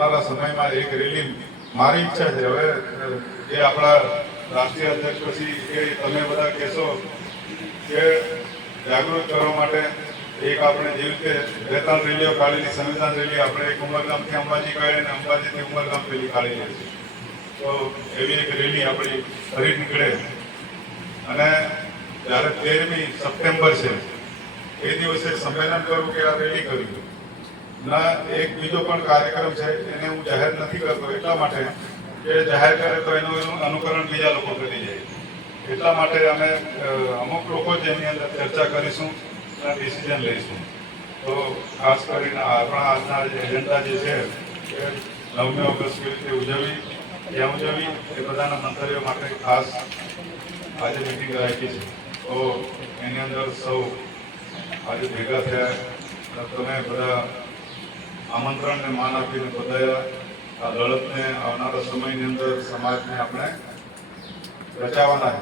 આવનારા સમયમાં એક રેલી મારી ઈચ્છા છે. હવે એ આપણા રાષ્ટ્રીય અધ્યક્ષ પછી કે તમે બધા કહેશો કે જાગૃત કરવા માટે એક આપણે જેવી રીતે 2-3 રેલીઓ કાઢેલી, સંવિધાન રેલી આપણે એક ઉમરગામથી અંબાજી કાઢી અને અંબાજીથી ઉમરગામ પેલી કાઢી છે. તો એવી એક રેલી આપણી ફરી નીકળે અને જ્યારે 13મી સપ્ટેમ્બર છે એ દિવસે સંમેલન કરવું કે આ રેલી કરવી ના એક બીજો પણ કાર્યક્રમ છે. એને હું જાહેર નથી કરતો એટલા માટે કે જાહેર કરે તો એનું અનુકરણ બીજા લોકો કરી જાય. એટલા માટે અમે અમુક લોકો જ એની અંદર ચર્ચા કરીશું અને ડિસિઝન લઈશું. તો ખાસ કરીને આપણા આજના જે એજન્ડા જે છે એ 9મી ઓગસ્ટ કેવી રીતે ઉજવવી, ક્યાં ઉજવવી એ બધાના મંતવ્યો માટે ખાસ આજે મિટિંગ રાખી છે. તો એની અંદર સૌ આજે ભેગા થયા. તમે બધા આમંત્રણને માન આપીને બધાયા. આ લડતને આવનારા સમયની અંદર સમાજને આપણે બચાવવાના છે.